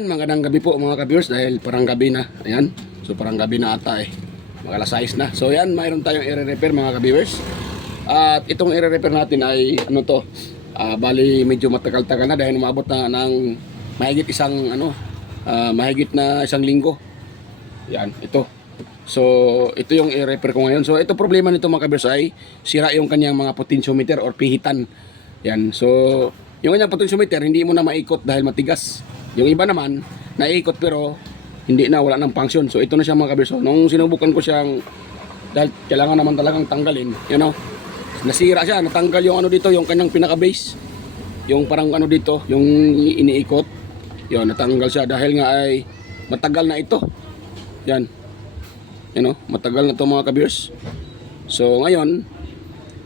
yan, magandang gabi po mga ka-viewers dahil parang gabi na. Ayan. So parang gabi na ata eh. Mga alas 6 na. So yan, mayroon tayong i-repair mga ka-viewers. At itong i-repair natin ay ano to? Bali medyo matagal-tagal na dahil umabot na ng mahigit na isang linggo. Yan, ito. So ito yung i-repair ko ngayon. So ito problema nito mga ka-viewers ay sira yung kanyang mga potentiometer or pihitan. Yan. So yung kanyang potentiometer hindi mo na maikot dahil matigas. Yung iba naman naikot pero hindi na, wala ng function. So ito na siya mga ka-viewers. So, nung sinubukan ko siyang dahil kailangan naman talagang tanggalin, nasira siya, natanggal yung ano dito, yung kanyang pinaka base. Yung parang ano dito, yung iniikot. Yun, natanggal siya dahil nga ay matagal na ito. Yan. Matagal na to mga ka-viewers. So ngayon,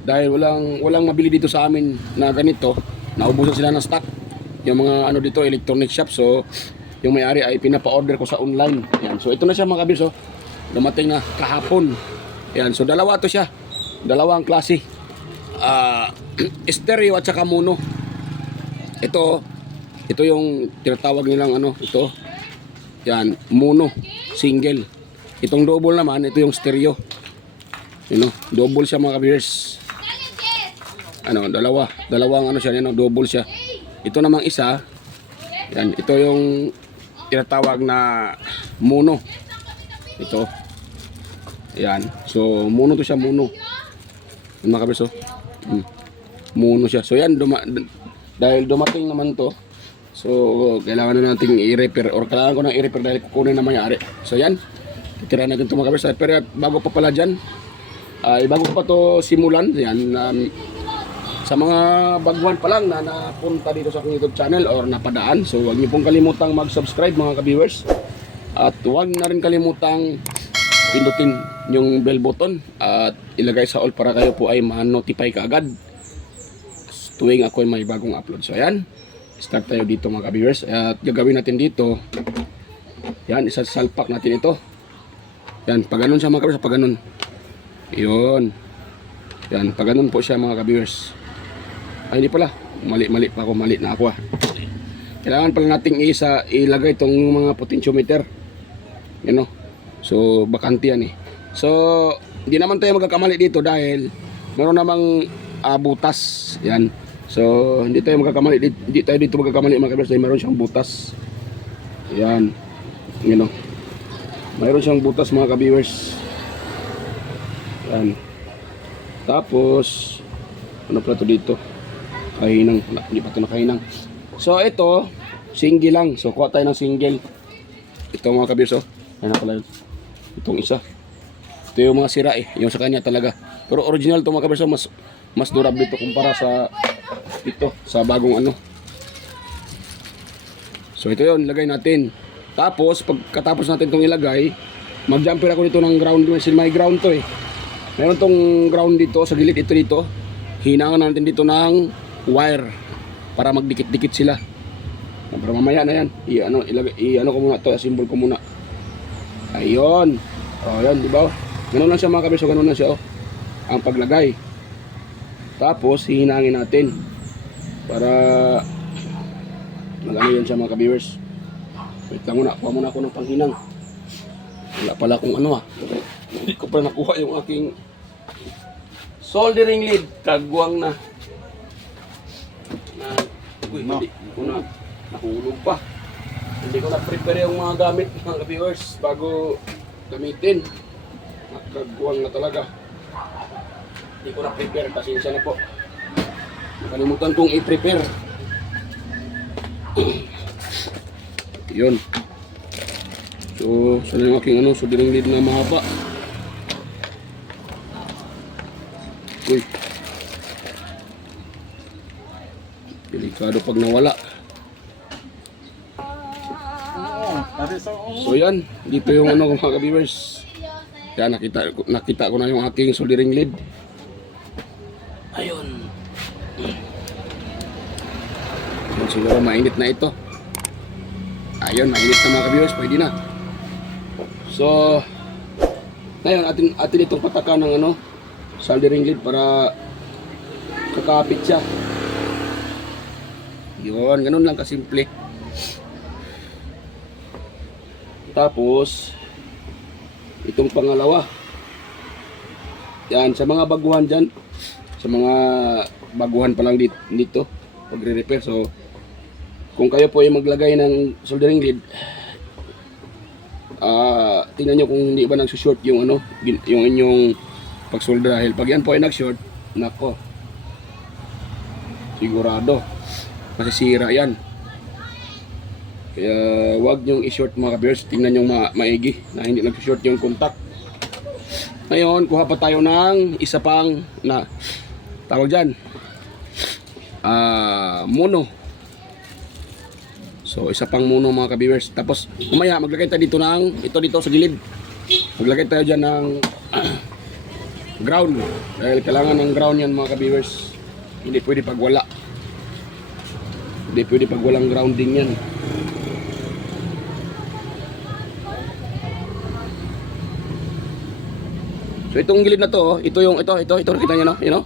dahil walang mabili dito sa amin na ganito, naubusan sila ng stock yung mga ano dito, electronic shop. So yung may-ari ay pinapa-order ko sa online. Yan. So ito na siya mga ka-viewers. Dumating na kahapon. Yan. So dalawa to siya, dalawang klase, stereo at saka mono. Ito yung tinatawag nilang ito. Yan, mono, single. Itong double naman, ito yung stereo. Double siya mga ka-viewers. Dalawang siya, double siya. Ito namang isa, yan, ito yung tinatawag na mono. Ito. Yan. So, mono to siya, mono. Yan mga kabiso. Mono siya. So, yan, dahil dumating naman to, so, kailangan na natin i-repair or kailangan ko nang i-repair dahil kukunin na may-ari. So, yan. Titira natin ito mga kabiso. Pero bago pa pala dyan, bago pa to simulan, yan, sa mga baguhan pa lang na napunta dito sa aking YouTube channel or napadaan, so huwag niyo pong kalimutang mag-subscribe mga ka-viewers. At huwag na rin kalimutang pindutin yung bell button at ilagay sa all para kayo po ay ma-notify kaagad tuwing ako ay may bagong upload. So ayan, start tayo dito mga ka-viewers. At gagawin natin dito, yan, isasalpak natin ito. Yan, pag ganun siya mga ka-viewers, pag ganun. Yun. Yan, pag ganun po siya mga ka-viewers. Ay, hindi pala. Mali na ako. Kailangan pala nating ilagay itong mga potentiometer. So, bakante yan eh. So, hindi naman tayo magkakamali dito dahil meron namang butas. Yan. So, hindi tayo dito magkakamali mga kabers dahil meron siyang butas. Yan. Mayroon siyang butas mga ka-viewers. Yan. Tapos, ano pala ito dito? Kahinang, hindi pa ito nakahinang. So ito, single lang. So kuha tayo ng single. Ito mga ka-viewers, ayun na pala yun. Itong isa. Ito yung mga sira eh, yung sa kanya talaga. Pero original ito mga ka-viewers, mas durable ito kumpara sa ito, sa bagong So ito yun, ilagay natin. Tapos pagkatapos natin itong ilagay, mag-jumper ako dito ng ground. May ground to eh. Meron tong ground dito, sa gilid ito dito. Hinangan natin dito ng wire para magdikit-dikit sila. Pero mamaya na yan. I-ano ko muna to, symbol ko muna. Ayun. Oh, yan, di ba? Ganun lang siya mga kabiso, ganun lang siya ang paglagay. Tapos hihinangin natin para magano yan siya mga ka-viewers. Wait lang muna, kuha muna ako ng panghinang. Wala pala akong hindi ko pa nakuha yung aking soldering lead. Kagwang na. Hindi ko na nahulog pa. Hindi ko na-prepare yung mga gamit mga ka-viewers bago gamitin. Nakagwang na talaga. Hindi ko na-prepare. Pasensya na po. Nakalimutan kong i-prepare. Yun. So, saan yung aking soldering lead na mahaba? Uy. Delikado pag nawala. So yan, dito yung mga ka-viewers. Yan, nakita ko na yung aking soldering lead. Ayun. Siguro mainit na ito. Ayun, mainit na mga ka-viewers, pwede na. So, ngayon atin itong patakan ng soldering lead para kakapit siya. Yun, ganun lang kasimple. Tapos, itong pangalawa. Yan, sa mga baguhan dyan. Sa mga baguhan pa lang dito. Pagre-repair. So, kung kayo po ay maglagay ng soldering lead, tingnan nyo kung hindi ba nagsushort yung ano, yung inyong pagsolder. Dahil pag yan po ay nag-short, nako, sigurado masisira yan. Kaya wag nyong i-short mga ka-viewers. Tingnan nyo maigi na hindi nag-short yung contact. Ngayon, kuha pa tayo ng isa pang na tawag dyan, mono. So isa pang mono mga ka-viewers. Tapos mamaya maglagay tayo dito ng ito dito sa gilid. Maglagay tayo dyan ng ground. Dahil kailangan ng ground yan mga ka-viewers. Hindi pwede pag wala. Hindi pwede pag walang grounding yan. So itong gilid na to, ito nakita niyo no? You know?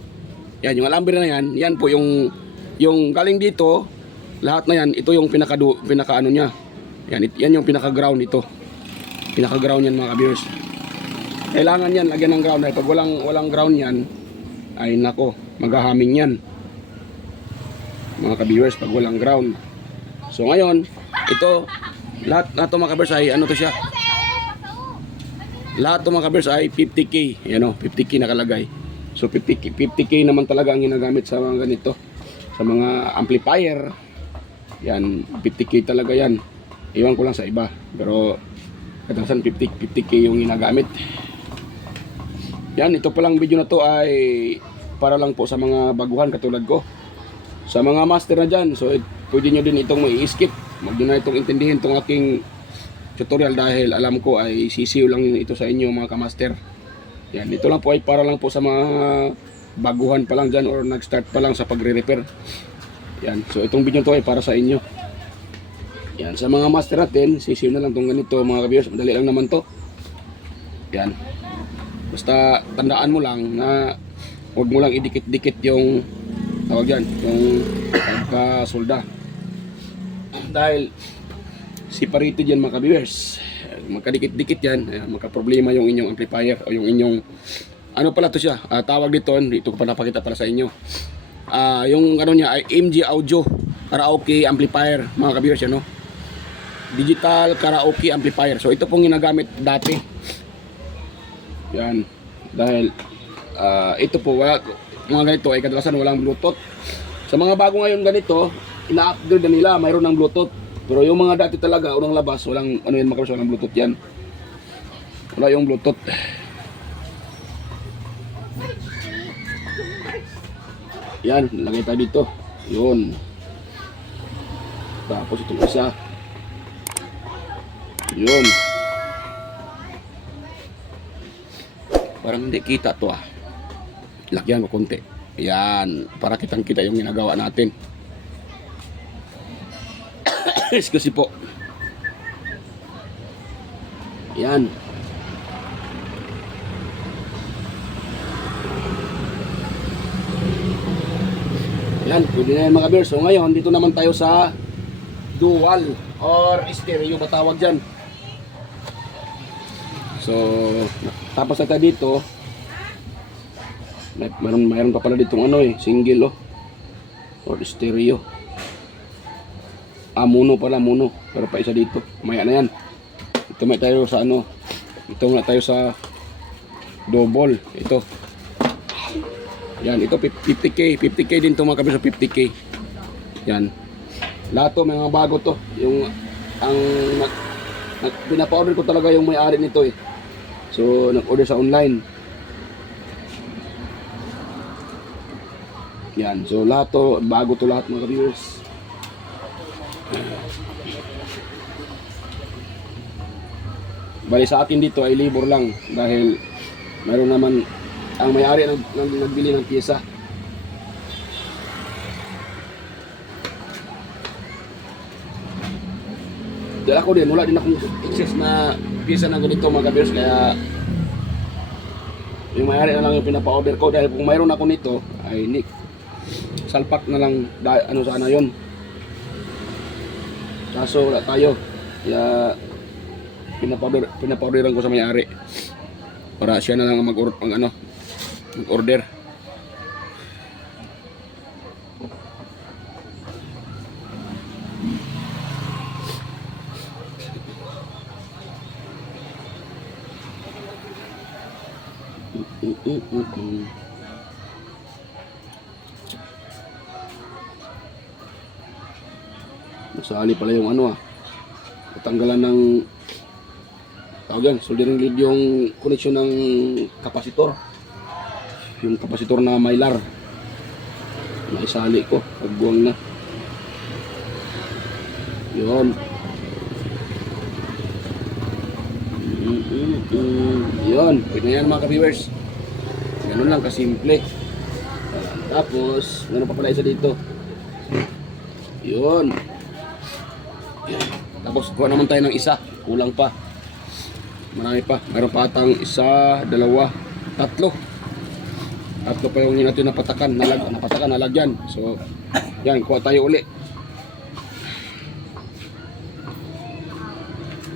Yan yung alambre na yan. Yan po yung galing dito. Lahat na yan, ito yung pinaka ano niya. Yan yung pinaka ground ito. Pinaka ground yan mga ka-viewers. Kailangan yan lagyan ng ground dahil pag walang ground yan ay nako, maghahaming yan. Mga ka-viewers pag walang ground. So ngayon, ito lahat na to mga ka-viewers ay ano to siya? Lahat to mga ka-viewers ay 50k. Yan o, 50k nakalagay. So 50k naman talaga ang ginagamit sa mga ganito. Sa mga amplifier. Yan, 50k talaga yan. Iwan ko lang sa iba. Pero kadalasan 50k yung ginagamit. Yan, ito palang video na to ay para lang po sa mga baguhan katulad ko. Sa mga master na dyan, so pwede nyo din itong mai-skip. Huwag nyo na itong intindihin itong aking tutorial dahil alam ko ay sisiw lang ito sa inyo mga kamaster. Yan, ito lang po ay para lang po sa mga baguhan pa lang dyan or nag-start pa lang sa pagre-repair. Yan, so itong video to ay para sa inyo. Yan, sa mga master natin, sisiw na lang itong ganito mga ka-viewers. Madali lang naman to. Yan. Basta tandaan mo lang na huwag mo lang idikit-dikit yung tawag yan, yung pagka-solda. Dahil separated yan mga ka-viewers. Magkadikit-dikit yan, magka-problema yung inyong amplifier o yung inyong ano pala to siya, tawag dito ko pa napakita para sa inyo. Yung ano niya ay MG Audio Karaoke Amplifier mga ka-viewers yan, no? Digital Karaoke Amplifier. So ito pong ginagamit dati. Yan. Dahil ito po mga ganito ay kadalasan walang Bluetooth. Sa mga bago ngayon ganito, ina-upgrade na nila, mayroon ng Bluetooth. Pero yung mga dati talaga, unang labas, walang ano yan mga walang Bluetooth yan. Wala yung Bluetooth. Yan, lagay tayo dito. Yun. Tapos itong isa. Yun. Parang hindi kita to ah. Lagyan ko konti. Yan, para kitang kita yung ginagawa natin. Excuse po. Yan. Yan, pwede na yan mga bears. So ngayon, dito naman tayo sa dual or stereo ba tawag dyan. So, tapos na tayo dito. Mayroon pa pala ditong ano single or stereo. Mono pala, mono. Pero pa isa dito. Maya na yan. Ito may tayo sa ano. Ito na tayo sa double. Ito. Yan, ito 50k. 50k din ito mga kabisa, 50k. Yan. Lahat to, mga bago to. Yung, pinapa-order ko talaga yung may-ari nito So, nag-order sa online. Yan. So, lahat to, bago to lahat mga viewers. Bali sa akin dito ay libor lang dahil mayroon naman ang may-ari nagbili ng pyesa. Dahil ako din, wala din akong excess na pyesa na ganito mga kabers, kaya yung may-ari na lang yung pinapa-order ko dahil kung mayroon ako nito ay salpak na lang ano sana yon. Kaso wala tayo. Kaya pinapowderan ko sa may-ari para siya na lang ang mag-order. Nasali pala yung natanggalan ng tawag yan, soldering lead yung connection ng kapasitor. Yung kapasitor na mylar. Naisali ko, pagbuwang na. Yun. Yun, pwede na yan mga ka-viewers. Ganun lang kasimple. Tapos, meron pa pala isa dito. Yun. Tapos, kuha naman tayo ng isa. Kulang pa. Marami pa. Meron pa atang isa, dalawa, tatlo. Tatlo pa yung natin napatakan, nalagyan. So, yan, kuha tayo uli.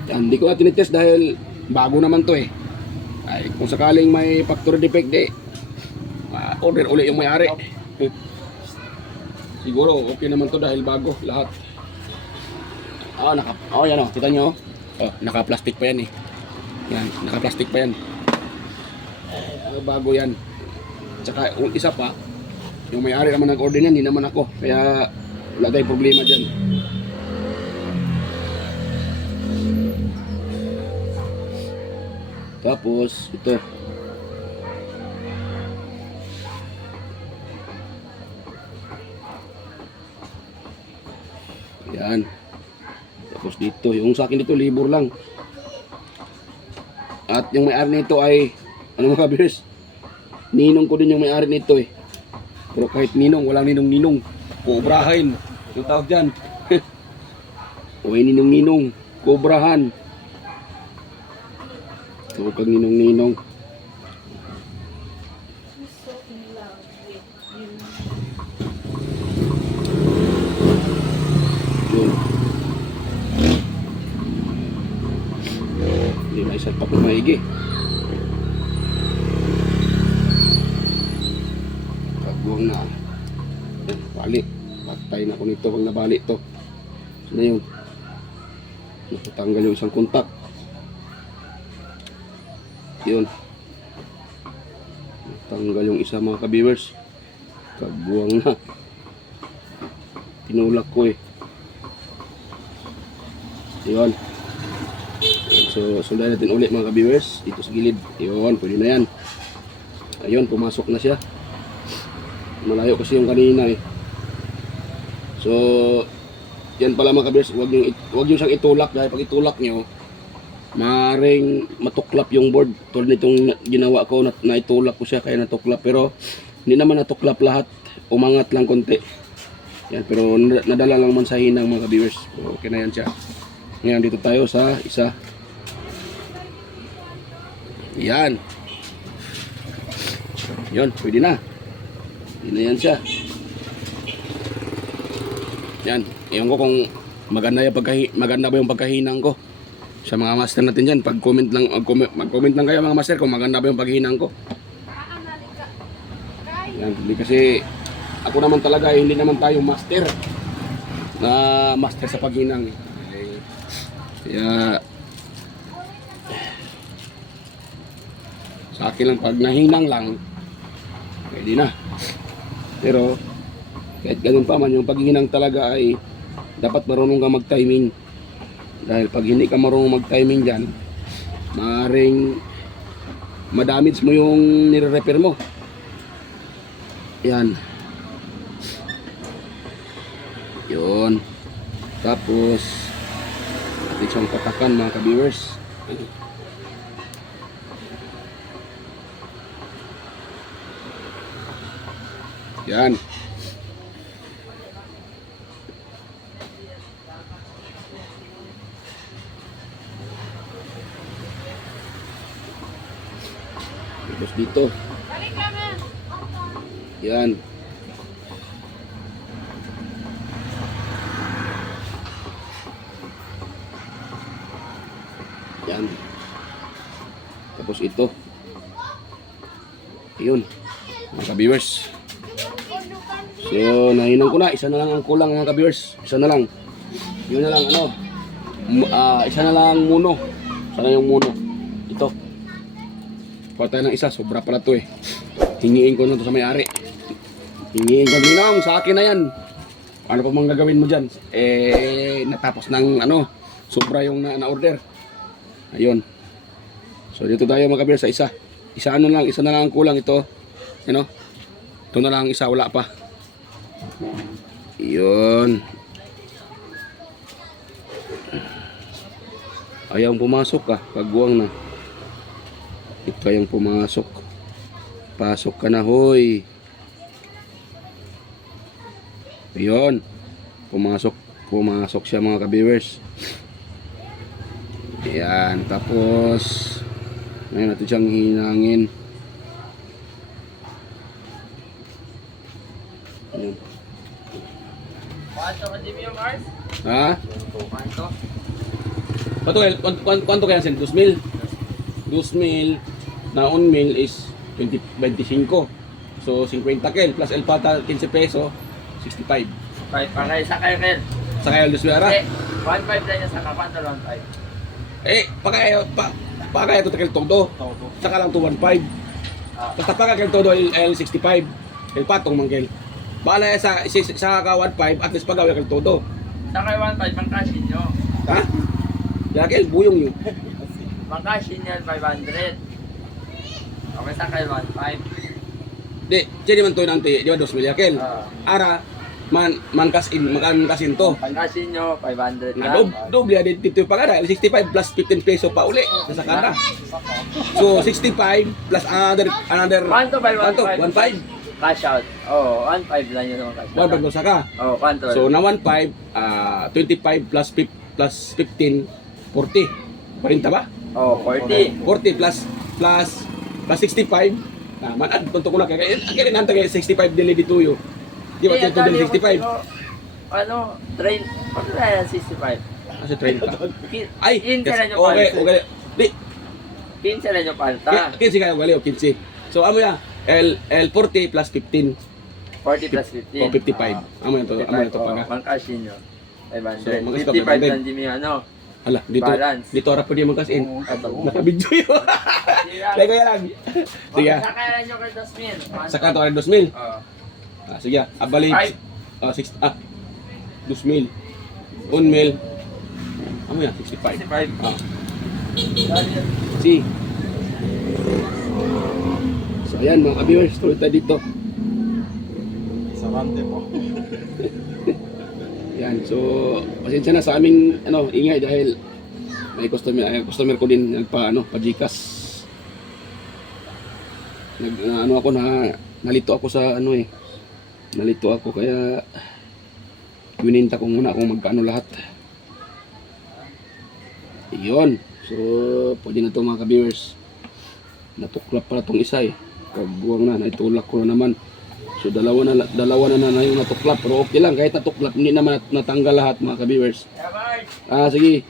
Yan, hindi ko na tinitest dahil bago naman to eh. Ay, kung sakaling may factory defect, order uli yung may-ari. Siguro, okay naman to dahil bago lahat. Yan kita nyo. Naka-plastic pa yan eh. Yan, naka-plastic pa yan. Bago yan. Tsaka isa pa, yung may-ari naman nag-order niyan, hindi naman ako. Kaya wala tayong problema dyan. Tapos, ito. Yan. Tapos dito, yung sa akin dito, libur lang. At yung may-ari nito ay, mga ka-viewers, ninong ko din yung may-ari nito eh. Pero kahit ninong, walang ninong-ninong. Kubrahin. Yung tawag dyan. May ninong-ninong. Kubrahan. Huwag kang ninong-ninong. Yun. Hindi na isang pa kung maigi. Kagbuang na. Bali. Patay na ko nito pag nabali to. Ano yun? Napatanggal yung isang kontak. Yun. Tanggal yung isa mga ka-viewers. Kagbuang na. Tinulak ko eh. Yun. So, sundan natin ulit mga ka-viewers. Dito sa gilid. Yun, pwede na yan. Ayun, pumasok na siya. Malayo kasi yung kanina eh. So, yan pala mga ka-viewers. Huwag nyo siyang itulak. Dahil pag itulak nyo, maring matuklap yung board. Tulad nitong ginawa ko na itulak ko siya kaya natuklap, pero hindi naman natuklap lahat, umangat lang konti yan, pero nadala lang man sa hinang mga viewers. So, okay na yan siya. Ngayon dito tayo sa isa. Yan yun, pwede na. Pwede na yan siya. Yan, ewan ko kung maganda ba yung pagkahinang ko. Sa mga master natin dyan, mag-comment lang kayo mga master kung maganda ba yung paghinang ko. Yan, hindi kasi ako naman talaga, hindi naman tayo master sa paghinang. Kaya sa akin lang, pag nahinang lang, pwede na. Pero kahit ganun pa man, yung paghinang talaga ay dapat marunong ka mag-timing. Dahil pag hindi ka marunong mag-timing dyan, maaaring madamage mo yung nire-repair mo. Yan. Yun. Tapos, natin siyang patakan mga ka-viewers. Yan. Tapos dito. Yan. Yan. Tapos ito. Yun. Mga ka-viewers. So, nahinan ko na. Isa na lang ang kulang mga ka-viewers. Isa na lang. Yun na lang ano. Isa na lang muno. Isa na yung muno. Ito. Kuha tayo ng isa. Sobra pala to eh. Hingiin ko na to sa may-ari. Hingiin ko. Ninong, sa akin na yan. Ano pa mang gagawin mo dyan? Natapos ng ano. Sobra yung na-order. Ayun. So, dito tayo mga ka-viewers sa isa. Isa na lang ang kulang ito. Ano? Ito na lang isa, wala pa. Yun. Ayaw pumasok ka, pagbuwang na. Ito yung pumasok. Pasok ka na, hoy. Yun. Pumasok siya mga ka-viewers. Ayan, tapos ngayon natin siyang hinangin. Ayan. Kuwanto ka, Jimmy, yung Mars? Ha? Kuwanto? Kuanto kaya sen? 2,000? 2,000 na 1,000 is 25. So 50 kel plus el pata 15 peso 65. Pakay sa kayo, Kel. Sa kayo Luiswera? 1.5 lang yung sa kapanto, 1.5. Pakaya to kel todo. Saka lang to 1,500. Basta pakaya kel todo el 65. El patong mangkel. Bala sa ka 1,500 at least pagawa kel todo. Sa kayo 1.5, mangkashin nyo. Ha? Yakel buyong yun. Mangkashin nyo 500. Okay, sa kayo 1.5. Di, jadi man to nanti, di ba 2,000 yakel. Ara man kasin to. Mangkashin nyo 500 Na lang. doble din dito pa kada 65 plus 15 peso pa uli sa kada. So 65 plus another Kwanto ba yung 1,500? 1.5? Cash out. Oo, 1.5 lang yung cash out. 1,500 saka. Oo, kwanto. So na 1,500 25 plus 15 40. 40 ba? Oo, 40. 40 plus 65. Man ad punto ko na kaya kaya nanta kay 65 dili dito yo. Di ba Eh, dito dali 65? mo, ano, train, pag na yan 65. Kasi 30. Ay, 15 lang yung okay, palta. okay. Di, 15 lang yung palta. 15 kayo gali o 15. So amo ya, L 40 plus 15. 40 plus 15. O 55. Amo yan to pag. Mangkashin nyo. 500. So, mag-stop 55 500. lang din yung ano. Hala, dito Balance. dito ra pwede magkasin. Ito. Naka-video yun. Lego yan lang. Sige. Saka lang yung kay Dasmin. Saka to 2,000. Oo. Sige, abali. Five. 2,000. 1,000. Amo yan 65. 65. Si. So ayan mga ka-viewers, tuloy tayo dito. Sarante po. Yan, so pasensya na sa aming ingay dahil may customer ko din pa Gcash. Nalito ako sa Nalito ako kaya wininta ko muna kung magkano lahat. Iyon. So pwede na to mga ka-viewers. Natuklap pala tong isa eh. Pagbuwang na, naitulak ko na naman. So dalawa na yung natuklap, pero okay lang kahit natuklap, hindi naman natanggal lahat mga ka-viewers. Sige.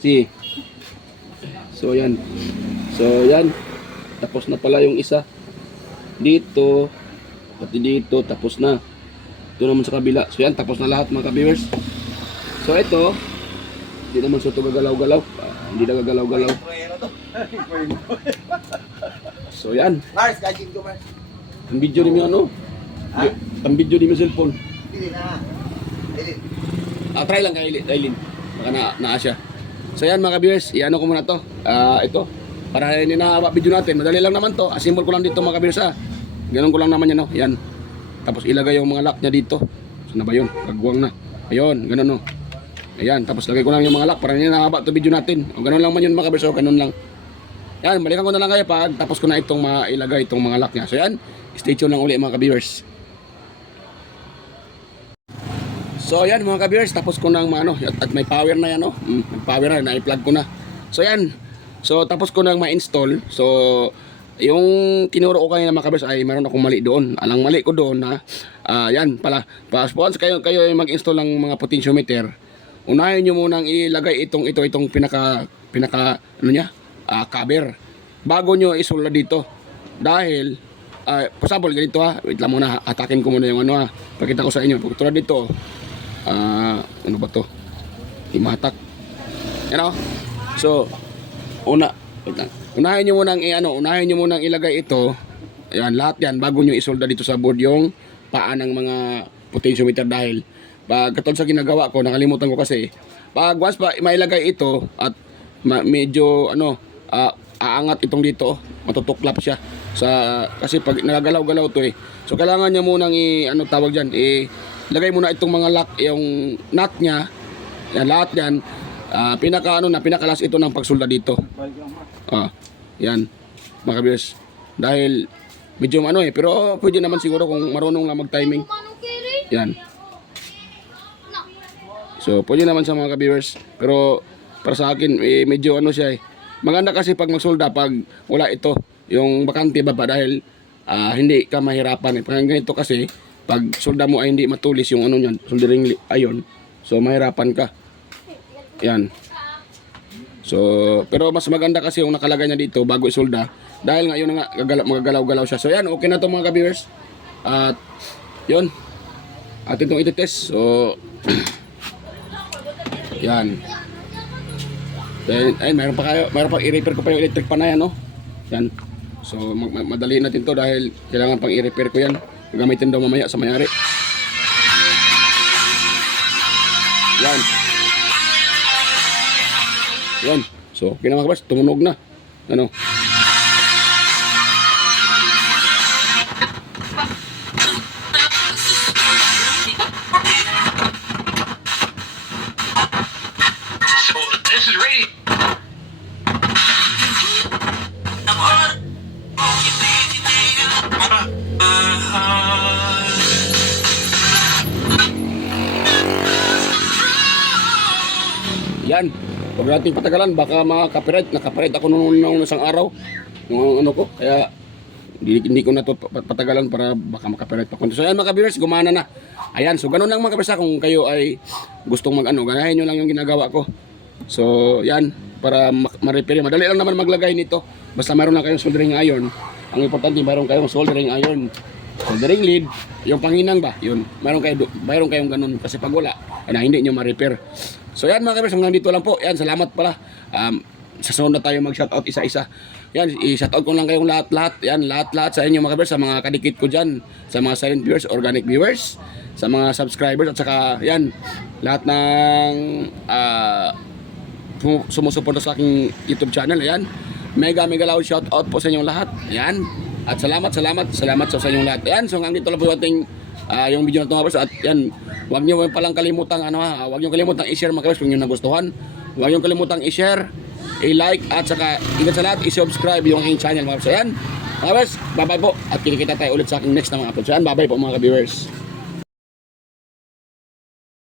Sige. So yan. Tapos na pala yung isa. Dito, pati dito, tapos na. Ito naman sa kabila. So yan, tapos na lahat mga ka-viewers. So ito, hindi naman so ito gagalaw-galaw. Hindi na gagalaw-galaw. So yan. Mars, gagin ko Mars. Ang video ni mo ang video ni mo cellphone. Hindi na. Try lang kay Eileen. Baka naa siya. So yan mga viewers, iano ko muna to. Ito. Para hindi na video natin. Madali lang naman to. Asimbol ko lang dito mga viewers Ganun ko lang naman yan Yan. Tapos ilagay yung mga lock niya dito. So na ba yun? Pagbuwang na. Ayun, ganun Ayan, tapos lagay ko lang yung mga lock para hindi na haba to video natin. O ganun lang man yun mga viewers. Ganun lang. Yan, balikan ko na lang kayo pag tapos ko na itong mailagay itong mga lock niya. So yan, stay tuned lang uli mga ka-viewers. So yan mga ka-viewers, tapos ko nang at may power na yan may power na, na-plug ko na. So yan, so tapos ko nang ma-install. So yung tinuro ko kanina mga ka-viewers ay meron akong mali doon. Alang mali ko doon na yan pala, once kayo mag-install ng mga potentiometer, unahin nyo munang ilagay itong pinaka cover bago nyo isulda dito. Dahil for example ganito wait lang muna, atakin ko muna yung ano pakita ko sa inyo. Tulad dito ano ba to, himatak, so wait lang. Unahin nyo munang ilagay ito. Ayan, lahat yan bago nyo isolda dito sa board yung paa ng mga potentiometer. Dahil pag katulad sa ginagawa ko, nakalimutan ko kasi, pag once pa mailagay ito at medyo aangat itong dito, matutuklap siya kasi pag nagagalaw-galaw to so kailangan niya munang tawag diyan, lagay muna itong mga lock, yung nut niya, yan, lahat yan. Pinakalas ito ng pagsulda dito. Yan mga viewers. Dahil medyo pero pwede naman siguro kung marunong lang mag-timing. Yan. So pwede naman sa mga viewers. Pero para sa akin medyo siya maganda kasi pag magsulda pag wala ito yung bakante baba, dahil hindi ka mahirapan. Pag ganito kasi pag sulda mo ay hindi matulis yung niyan, soldering iron, so mahirapan ka. Yan. So, pero mas maganda kasi yung nakalagay niya dito bago isolda. Dahil ngayon nga magagalaw-galaw siya. So, yan, okay na to mga ka-viewers. At, yun. At itong iti-test. So, yan. Then, ayun, mayroon pa i-repair ko pa yung electric pan na yan, no? Yan. So, madali natin to dahil kailangan pang i-repair ko yan. Gagamitin daw mamaya sa mayari. Yan. Yan. So, okay na mga kabars, tumunog na. So this is ready. Yan. Huwag natin patagalan, baka maka-copyright. Naka-copyright ako nung isang araw. Nung ko. Kaya hindi ko na to patagalan para baka maka-copyright pa. So yan mga ka-viewers, gumana na. Ayan, so ganun lang mga ka-viewers. Kung kayo ay gustong ganahin nyo lang yung ginagawa ko. So yan, para ma-repair. Madali lang naman maglagay nito. Basta mayroon lang kayong soldering iron. Ang importante, mayroon kayong soldering iron. Soldering lead, yung panginang ba, yun. Mayroon kayong ganun. Kasi pag wala, hindi nyo ma-repair. So yan mga kabers, hanggang dito lang po. Yan, salamat pala. Sa sunod na tayo mag-shoutout isa-isa. Yan, i-shoutout ko lang kayong lahat-lahat. Yan, lahat-lahat sa inyo mga kabers, sa mga kadikit ko dyan, sa mga silent viewers, organic viewers, sa mga subscribers, at saka yan, lahat ng sumusuporta sa aking YouTube channel. Yan, mega loud shoutout po sa inyong lahat. Yan, at salamat sa inyong lahat. Yan, so hanggang dito lang po yung ating yung video na ito mga kabers. At yan, huwag nyo palang kalimutang huwag nyo kalimutang i-share mga kabers kung nyo nagustuhan. Huwag nyo kalimutang i-share, i-like, at saka ingat sa lahat, i-subscribe yung aking channel mga kabers. So yan mga kabers, bye bye po, at kinikita tayo ulit sa aking next na mga upload. So yan, bye bye po mga ka-viewers.